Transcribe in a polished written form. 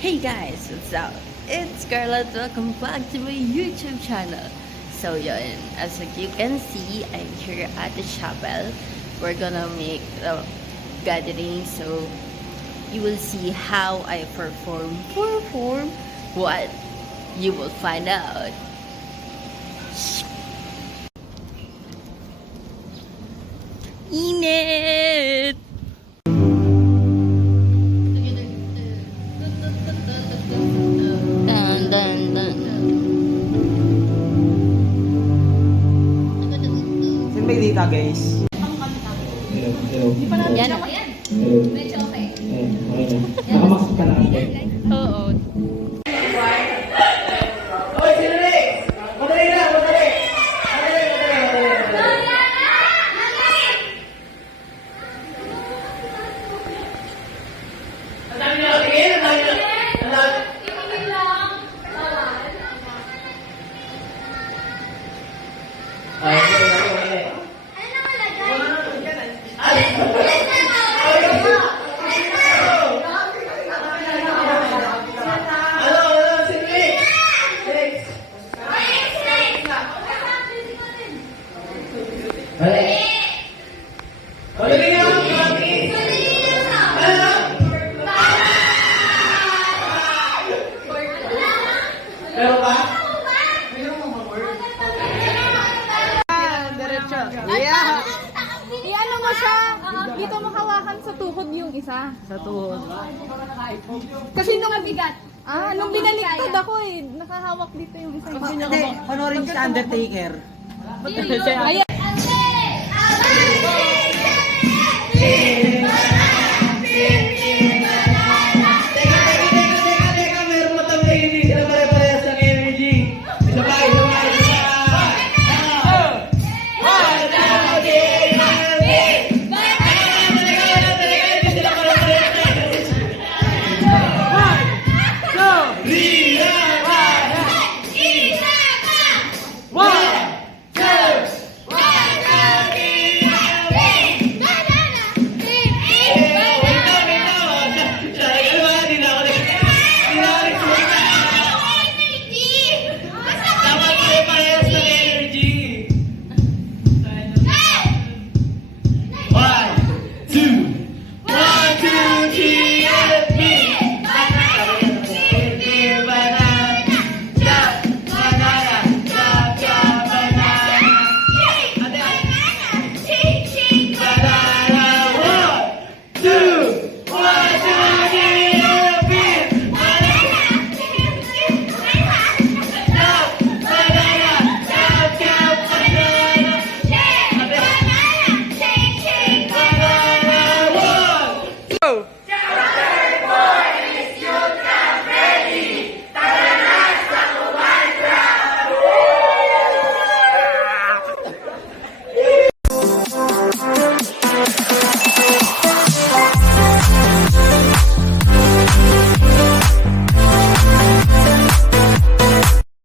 Hey guys, what's up? It's Scarlett. Welcome back to my YouTube channel. So yun, as you can see, I'm here at the chapel. We're gonna make a gathering, so you will see how I perform what you will find out. Init! Dun, dun, dun. Saan ba yung data, guys? Yan. Medyo okay. Okay na. Nakamakasip ka na ate. Oo. Oy, sinali! Madali na! Madali! Ang dami na tingin! Ang dami na! Ang dami! Ay, okay. Iano mo siya, dito mo hawakan sa tuhod yung isa. Sa tuhod. Kasi nung bigat. Nung binaliktad ako nakahawak dito yung isa. Hindi, panoorin sa Undertaker. Ayan.